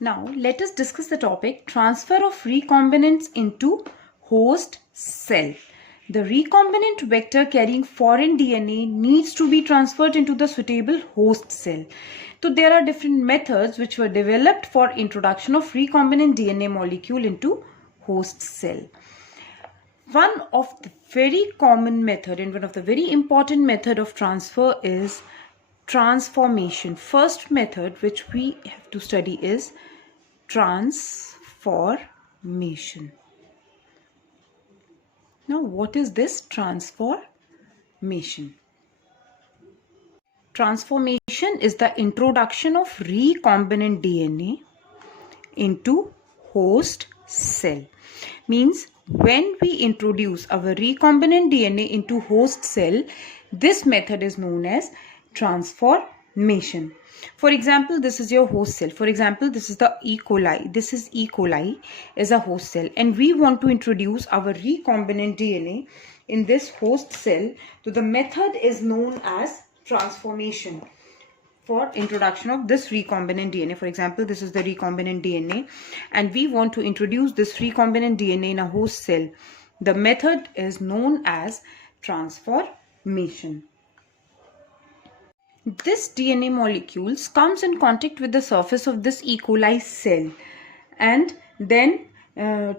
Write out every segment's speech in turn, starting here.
Now let us discuss the topic transfer of recombinants into host cell. The recombinant vector carrying foreign DNA needs to be transferred into the suitable host cell. So there are different methods which were developed for introduction of recombinant DNA molecule into host cell. One of the very common method and one of the very important method of transfer is transformation. First method which we have to study is transformation. Now what is this transformation? Transformation is the introduction of recombinant DNA into host cell. Means when we introduce our recombinant DNA into host cell, this method is known as transformation. For example, this is your host cell. For example, this is the E. coli. This is E. coli as a host cell, and we want to introduce our recombinant DNA in this host cell. So the method is known as transformation for introduction of this recombinant DNA. For example, this is the recombinant DNA and we want to introduce this recombinant DNA in a host cell. The method is known as transformation. This DNA molecules comes in contact with the surface of this E. coli cell and then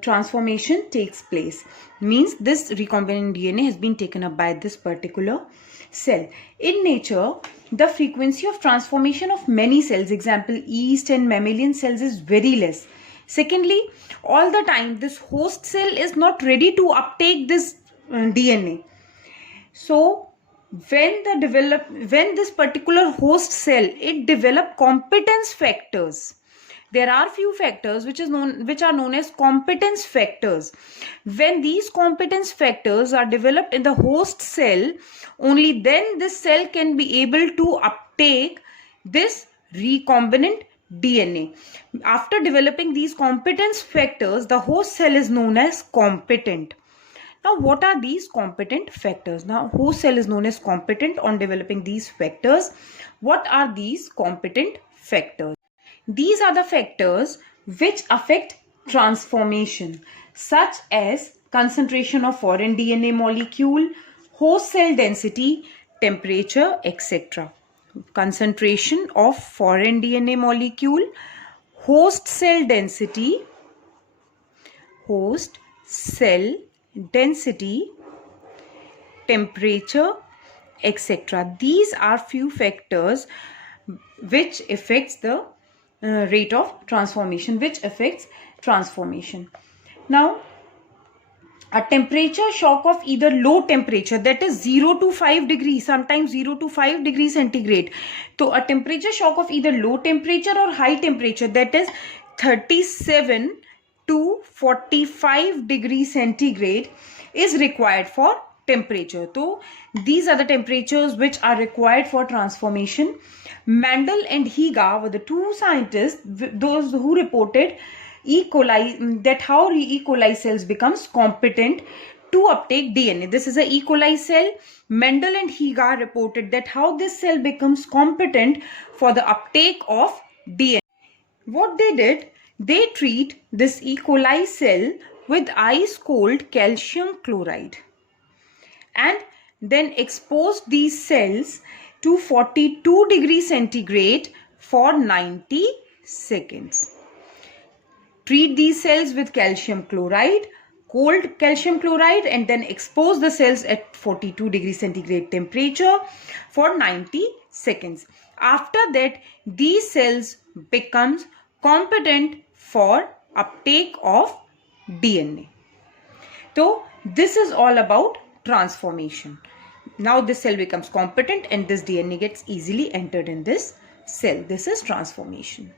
transformation takes place. Means this recombinant DNA has been taken up by this particular cell. In nature, the frequency of transformation of many cells, example yeast and mammalian cells, is very less. Secondly, all the time this host cell is not ready to uptake this DNA. So when this particular host cell it develop competence factors, there are few factors which are known as competence factors. When these competence factors are developed in the host cell, only then this cell can be able to uptake this recombinant DNA. After developing these competence factors, the host cell is known as competent. Now, what are these competent factors? Now, host cell is known as competent on developing these factors. What are these competent factors? These are the factors which affect transformation, such as concentration of foreign DNA molecule, host cell density, temperature, etc. Concentration of foreign DNA molecule, host cell density, temperature, etc. These are few factors which affects the rate of transformation, Now, a temperature shock of either low temperature, that is 0 to 5 degrees, sometimes 0 to 5 degrees centigrade. So a temperature shock of either low temperature or high temperature, that is 37 to 45 degrees centigrade is required for temperature. So these are the temperatures which are required for transformation. Mendel and Higa were the two scientists, those who reported E. coli, that how E. coli cells becomes competent to uptake DNA. This is a E. coli cell. Mendel and Higa reported that how this cell becomes competent for the uptake of DNA. What they did, they treat this E. coli cell with ice cold calcium chloride and then expose these cells to 42 degrees centigrade for 90 seconds. Treat these cells with calcium chloride, cold calcium chloride, and then expose the cells at 42 degrees centigrade temperature for 90 seconds. After that, these cells becomes competent for uptake of DNA. So this is all about transformation. Now this cell becomes competent and this DNA gets easily entered in this cell. This is transformation.